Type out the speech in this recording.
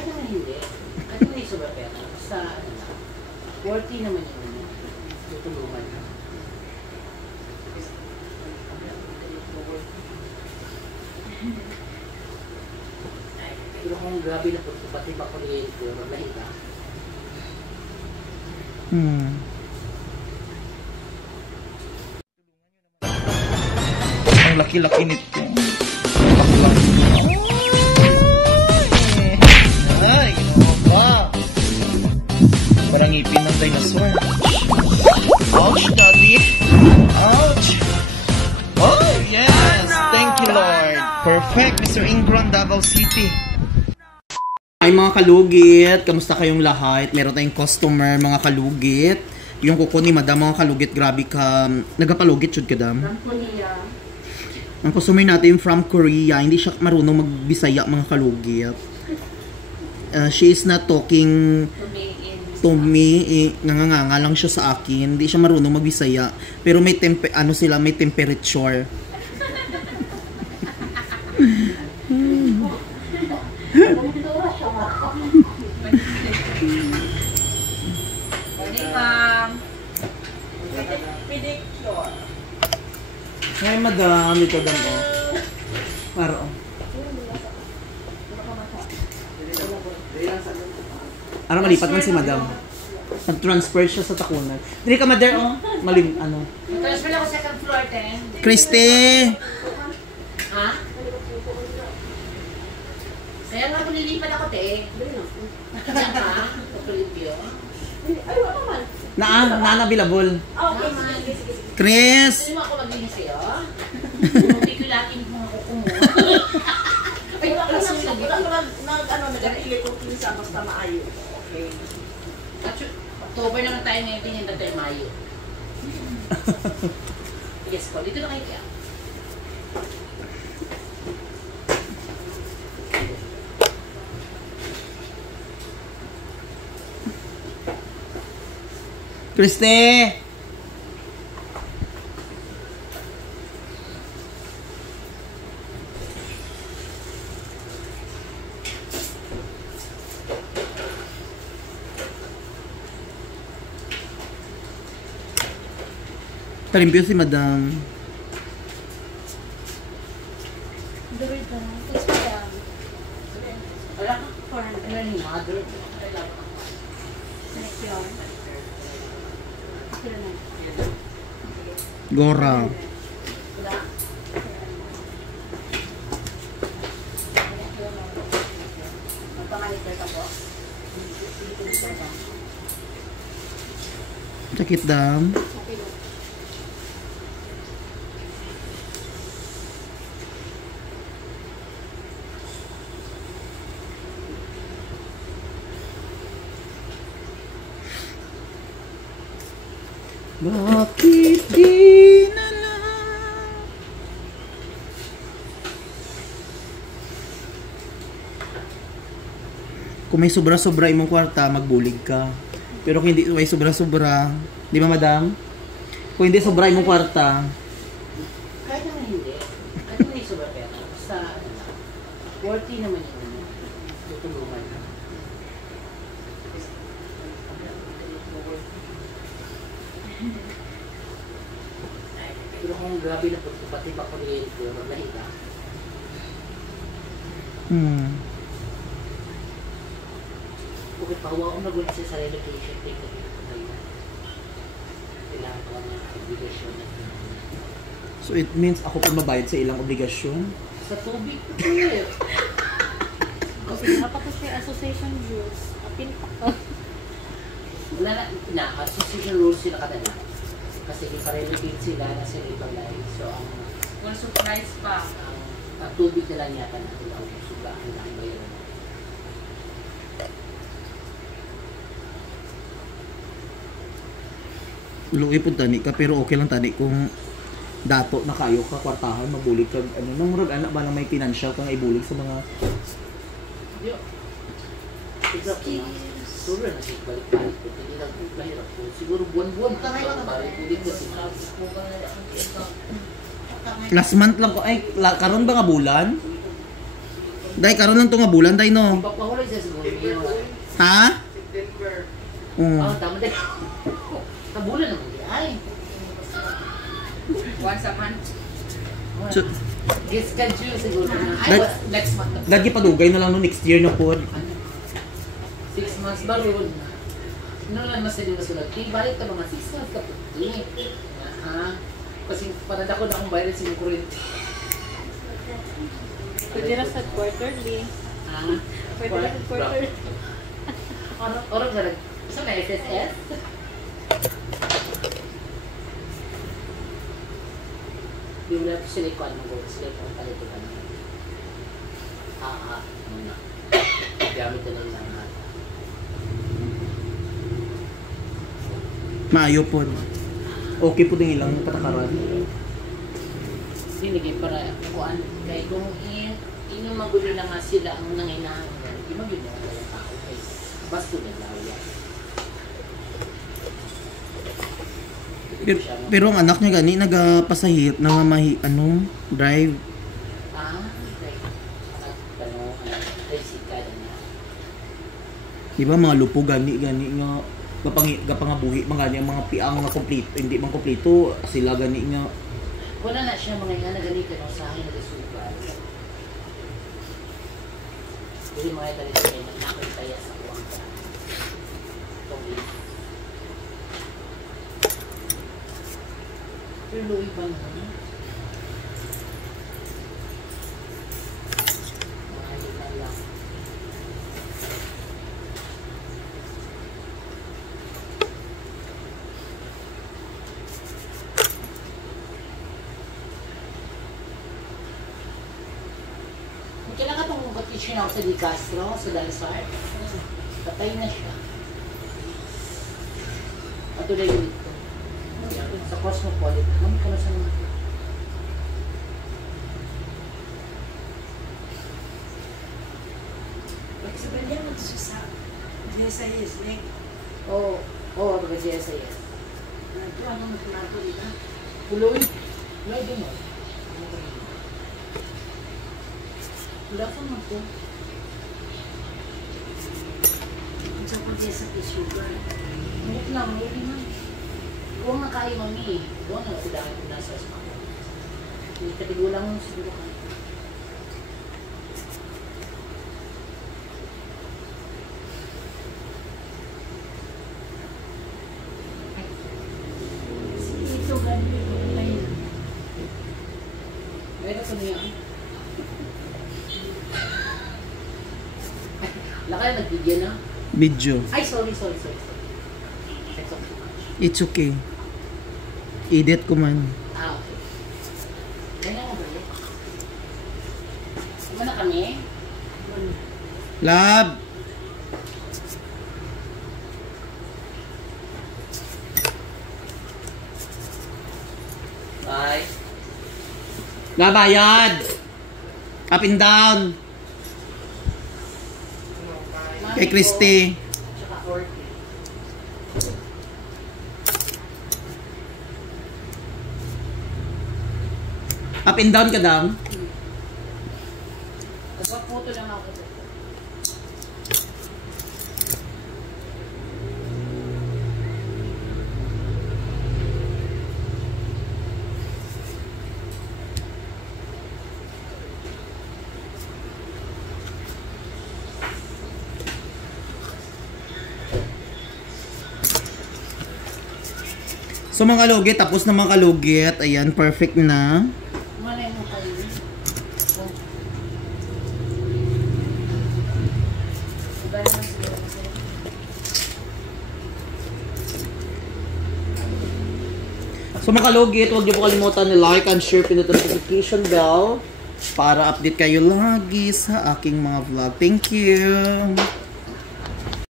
Kahit naman hindi. Kahit naman yung sobra pera. Sa, worthy naman yung tutulungan na. Pero kung grabe na po, pati ba kuryente, maglahiga? Ang laki-laki nito. Ay, ginawa pa. Parang ngipin ng dinosaur. Ouch, daddy. Ouch. Oh, yes. Thank you, Lord. Perfect, Mr. Ingram, Davao City. Ay, mga kalugit. Kamusta kayong lahat? Meron tayong customer, mga kalugit. Yung kuko ni Madam, mga kalugit, grabe ka. Nagapalugit, should ka, Dam? From Korea. Ang customer natin from Korea, hindi siya marunong magbisaya, mga kalugit. She is not talking to me, nganganga lang siya sa akin. Hindi siya marunong magbisaya. Pero may may temperature. Hi, Madam. Dito, Dam, oh. Paro, oh. Ano, malipat man si Madam. Nag-transfer siya sa takunan. Dili ka, Mother, oh. Malim, ano. Transfer ako second floor, 10. Christy! Ha? Saya nga kung nilipat ako, te. Kaya ka? Kapalipyo? Ay, wala man. Nanabilabol. Okay, Chris! Hindi mo ako maglinis sa'yo? Hindi ko laking mga kuko mo. Ay, wala lang siya. Nag-apili ko kinsa basta maayo. Okay. Actually, October naman tayo ngayon, tingin na tayo Mayo. Yes po, dito na kayo kaya. Christy! Tarimpyo si Madam. Wala ka for any mother. Gora. Sakit, Dam. Bakit di na lang? Kung may sobra-sobra imong kwarta, magbulig ka. Pero kung hindi may sobra-sobra, di ba, Madam? Kung hindi sobra imong kwarta, kahit naman hindi. Kahit naman yung sobra pera. Basta, worthy naman yung tutulungan na. Pero kung grabe na po, pati ba kuryente, maglahiga? Bakit pahawa ko nagulit siya sa relocation, take na dito ko tayo. Kailangan ko ng obligasyon na. so it means ako pa mabayad sa ilang obligasyon? Sa tubig ko eh. Kasi napakos may association rules. Apil pa ka. Wala na, association rules sila kadala. Kasi iparelocate sila na sa ibang lahi. So, ang surprise pa. Ang tubig na lang yata natin ang suga. Ang laki ba yun? Luwi po tani ka, pero okay lang tani kung dato na kayo ka, kwartahan, mabulig ka. Ano, nang murag anak ba na may financial kang ibulig sa mga... Yo. Siguro na siya balik-balik ko. Hindi lang po mahirap po. Siguro buwan-buwan ka ngayon na balik-balik ko. Last month lang ko, ay, karon ba nga bulan? Dahil karon lang to nga bulan, dahil no. Papahulay siya siguro niyo. Ha? Oo. Tama din. Kabulan naman di ay. Once a month. So, Schedule siguro na. Next month. lagi padugay na lang no next year na po. 6 months ba ron? Ano lang mas din nasulat? Balik ka mga 6 months ka puti. Kasi para dako na akong bayad sa kurente. Pwede na sa quarterly. Pwede na sa quarterly. Orang sa isa na SSS? Di mo lang sila ikuan mo go. Sila ikuan palitukan. Muna. Gamit na lang lahat. Maayo po. Okay po din ilang patakaran. Hindi para kuan. Kaya kung inyong magulo na nga sila ang nanginahanglan, di magulo na lang tao kay basto na lawya. Pero ang anak niya gani nagapasahit na drive. Like tricycle na. Di ba mga lupo gani nga gapangabuhi mga gani ang mga piang nga kompleto, hindi man kompleto sila gani nga. Wala na siya mga nga na ganito no sa akin nagasugal. Hindi mga ito rin na nakakitaya sa uwang ka. Pero luwi ba na? Mahali na lang. Kailan ka itong competition ako sa Di Castro, sa Dansar? Patay na siya. Patuloy ulit ko. Sa Cosmopolitan. Mami ka na sa naman. Sabihin niya sa GSIS, eh. Oo, mag-GSIS. Ito ano nato dito? Puloy. Puloy din mo. Wala pa mo ko. Kung sa pagkaya sa sugar. Hindi lang, hindi na. Huwag nga kayo, mami. Huwag nga sila kayo nasa smako. Hindi katigulang mo siguro kayo. Ito ganito ngayon. Meron ko niya. Lakay nagbigyan na. Video. Ay, sorry. Sex of It's okay. Edit ko man. okay. Kaya nga balik. Iba na kami. Love. Bye. Labayad. Up and down. Kay Christy. Tsaka 40. Up and down ka daw. Photo lang ako. So mga kalugit, tapos na mga kalugit. Ayan, perfect na. Malay mo kayo. Iba naman siguro. So mga kalugit, huwag niyo po kalimutan na like and share pin the notification bell para update kayo lagi sa aking mga vlog. Thank you!